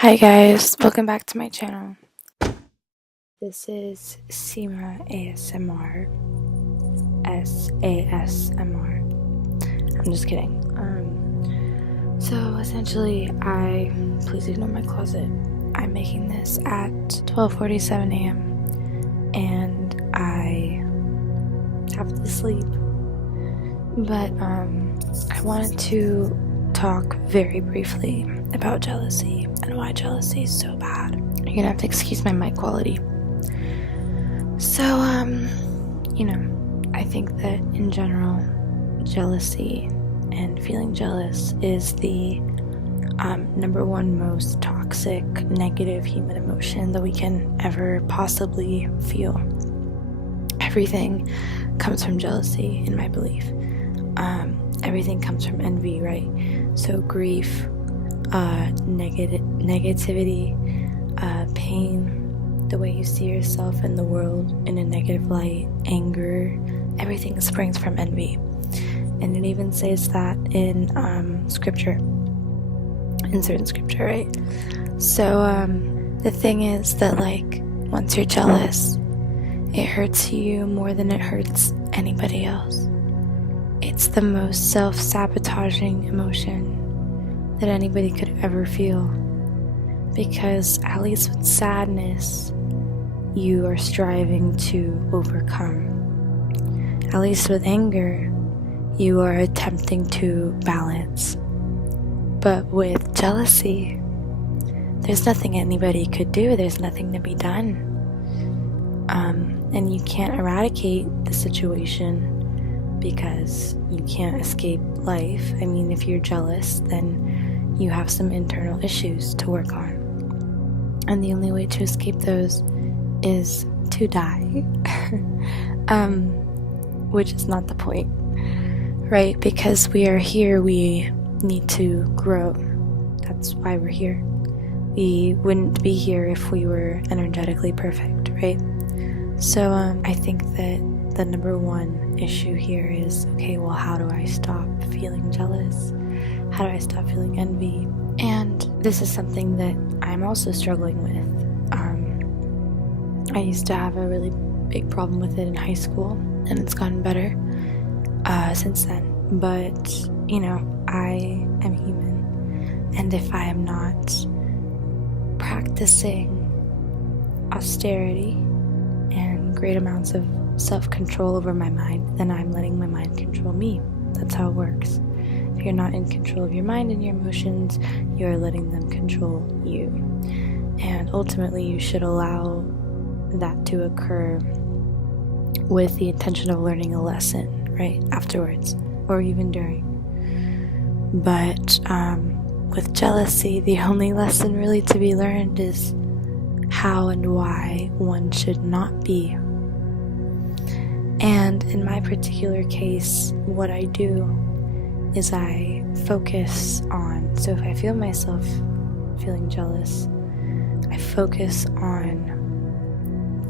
Hi guys, welcome back to my channel. This is Sima ASMR. SASMR. I'm just kidding. So essentially, please ignore my closet. I'm making this at 12:47 a.m. and I have to sleep. But I wanted to talk very briefly about jealousy and why jealousy is so bad. You're gonna have to excuse my mic quality. So, I think that in general, jealousy and feeling jealous is the number one most toxic, negative human emotion that we can ever possibly feel. Everything comes from jealousy, in my belief. Everything comes from envy, right? So grief, negativity, pain, the way you see yourself in the world in a negative light, anger, everything springs from envy. And it even says that in scripture, in certain scripture, right? So the thing is that, like, once you're jealous, it hurts you more than it hurts anybody else. It's the most self-sabotaging emotion that anybody could ever feel, because at least with sadness, you are striving to overcome. At least with anger, you are attempting to balance. But with jealousy, there's nothing anybody could do. There's nothing to be done. And you can't eradicate the situation because you can't escape life. I mean, if you're jealous, then you have some internal issues to work on. And the only way to escape those is to die. Which is not the point, right? Because we are here, we need to grow. That's why we're here. We wouldn't be here if we were energetically perfect, right? So I think that the number one issue here is, okay, well, how do I stop feeling jealous? How do I stop feeling envy? And this is something that I'm also struggling with. I used to have a really big problem with it in high school, and it's gotten better since then. But, I am human, and if I am not practicing austerity and great amounts of self-control over my mind, then I'm letting my mind control me. That's how it works. If you're not in control of your mind and your emotions, you're letting them control you. And ultimately, you should allow that to occur with the intention of learning a lesson, right, afterwards, or even during. But with jealousy, the only lesson really to be learned is how and why one should not be. And in my particular case, what I do is I focus on, so if I feel myself feeling jealous, I focus on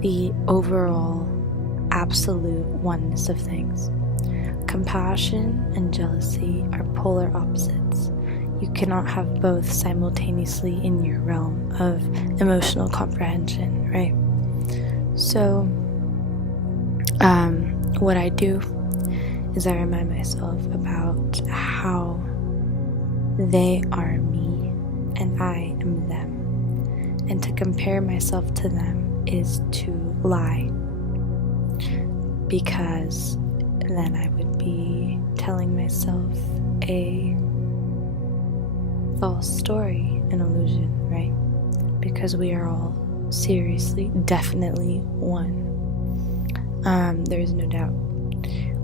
the overall absolute oneness of things. Compassion and jealousy are polar opposites. You cannot have both simultaneously in your realm of emotional comprehension, right? So, what I do is I remind myself about how they are me and I am them. And to compare myself to them is to lie, because then I would be telling myself a false story, an illusion, right? Because we are all seriously, definitely one. There is no doubt.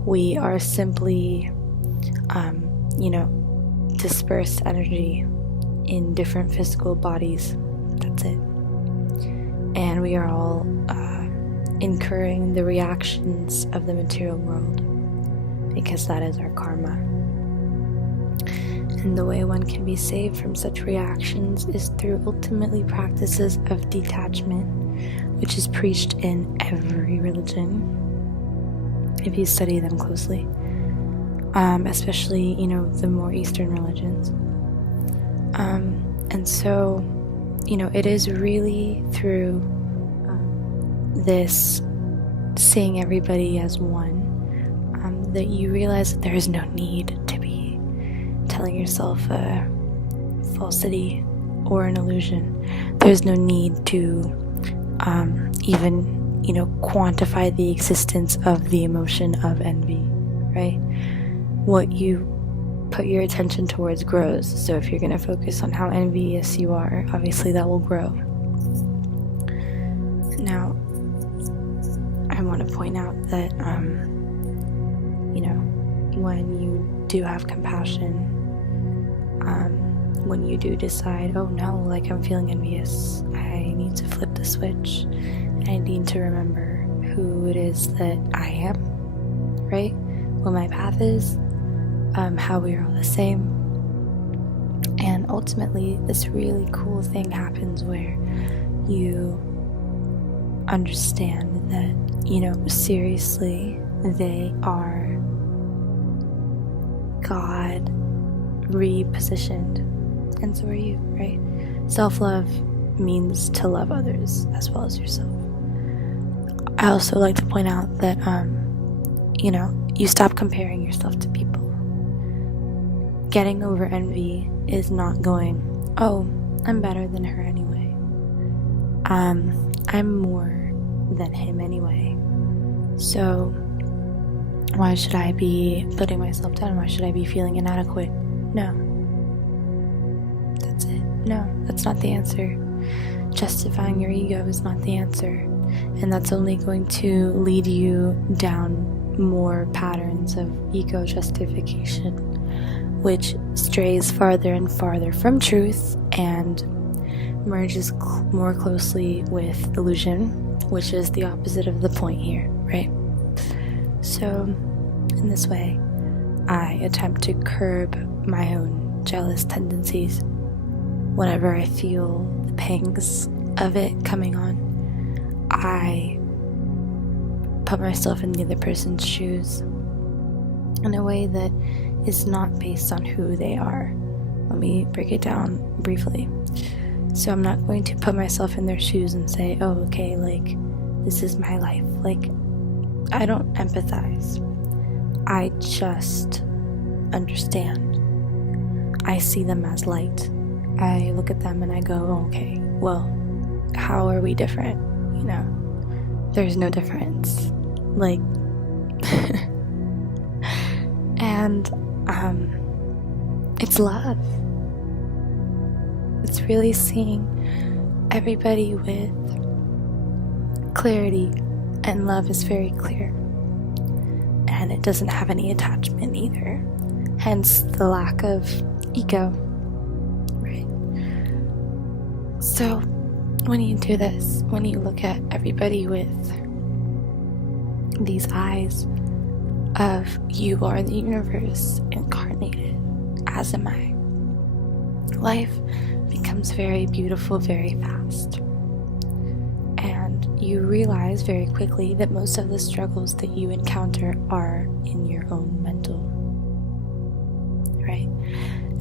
We are simply, dispersed energy in different physical bodies. That's it. And we are all incurring the reactions of the material world, because that is our karma. And the way one can be saved from such reactions is through ultimately practices of detachment, which is preached in every religion, if you study them closely, especially, the more Eastern religions. And so it is really through this seeing everybody as one that you realize that there is no need to be telling yourself a falsity or an illusion. There's no need to even quantify the existence of the emotion of envy, right? What you put your attention towards grows. So if you're going to focus on how envious you are, obviously that will grow. Now, I want to point out that when you do have compassion, when you do decide, oh no, like I'm feeling envious, I need to flip the switch, I need to remember who it is that I am, right? What my path is, how we are all the same. And ultimately, this really cool thing happens where you understand that, seriously, they are God repositioned, and so are you, right? Self-love means to love others as well as yourself. I also like to point out that, you stop comparing yourself to people. Getting over envy is not going, oh, I'm better than her anyway. I'm more than him anyway. So why should I be putting myself down? Why should I be feeling inadequate? No. That's it. No, that's not the answer. Justifying your ego is not the answer. And that's only going to lead you down more patterns of ego justification, which strays farther and farther from truth and merges more closely with illusion, which is the opposite of the point here, right? So, in this way, I attempt to curb my own jealous tendencies. Whenever I feel the pangs of it coming on, I put myself in the other person's shoes in a way that is not based on who they are. Let me break it down briefly. So I'm not going to put myself in their shoes and say, oh, okay, like, this is my life. Like, I don't empathize. I just understand. I see them as light. I look at them and I go, oh, okay, well, how are we different? There's no difference. Like, and it's love. It's really seeing everybody with clarity, and love is very clear. And it doesn't have any attachment either. Hence the lack of ego, right? So when you do this, when you look at everybody with these eyes of you are the universe incarnated, as am I, life becomes very beautiful very fast. And you realize very quickly that most of the struggles that you encounter are in your own mental, right?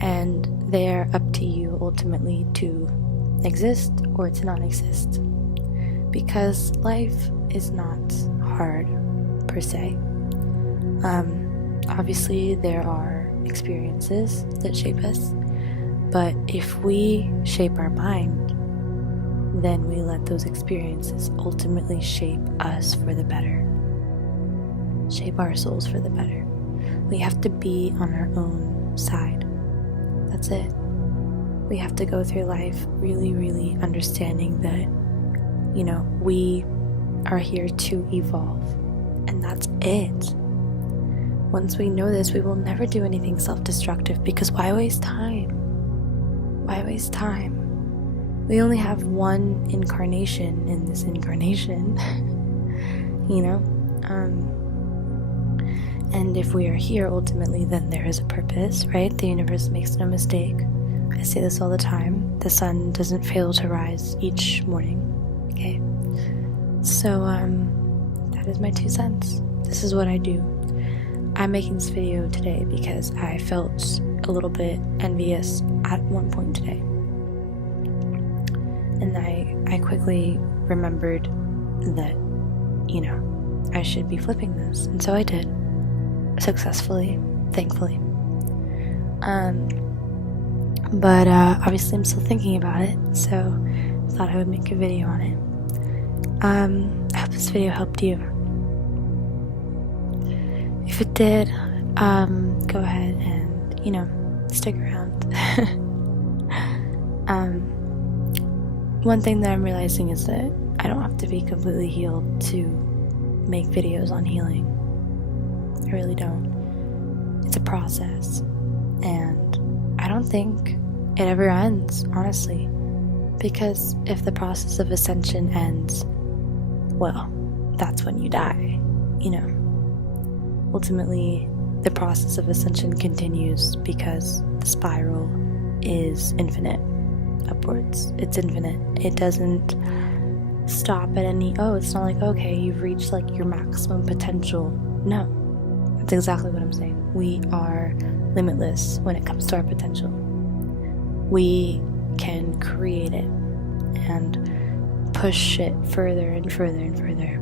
And they're up to you ultimately to exist or to not exist, because life is not hard per se. Obviously there are experiences that shape us, but if we shape our mind, then we let those experiences ultimately shape us for the better, shape our souls for the better. We have to be on our own side. That's it. We have to go through life really, really understanding that, we are here to evolve, and that's it. Once we know this, we will never do anything self-destructive, because why waste time? Why waste time? We only have one incarnation in this incarnation, and if we are here ultimately, then there is a purpose, right? The universe makes no mistake. I say this all the time. The sun doesn't fail to rise each morning, okay? So, that is my 2 cents. This is what I do. I'm making this video today because I felt a little bit envious at one point today. quickly remembered that, you know, I should be flipping this. And so I did. Successfully, thankfully. But obviously I'm still thinking about it, so I thought I would make a video on it. I hope this video helped you. If it did, go ahead and, you know, stick around. One thing that I'm realizing is that I don't have to be completely healed to make videos on healing. I really don't. It's a process, and I don't think it ever ends, honestly, because if the process of ascension ends, well, that's when you die, you know. Ultimately, the process of ascension continues because the spiral is infinite upwards. It's infinite. It doesn't stop at any, oh, it's not like, okay, you've reached like your maximum potential. No, that's exactly what I'm saying. We are limitless when it comes to our potential. We can create it and push it further and further and further.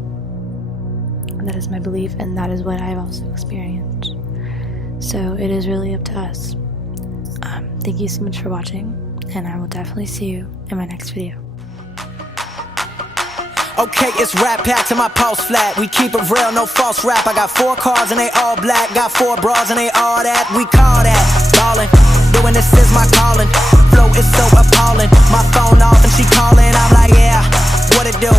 And that is my belief, and that is what I've also experienced. So it is really up to us. Thank you so much for watching, and I will definitely see you in my next video. Okay, it's Rap Pack to my pulse flat. We keep it real, no false rap. I got 4 cars and they all black. Got 4 bras and they all that. We call that ballin'. Doing this is my calling. Flow is so appalling. My phone off and she calling. I'm like, yeah, what it do?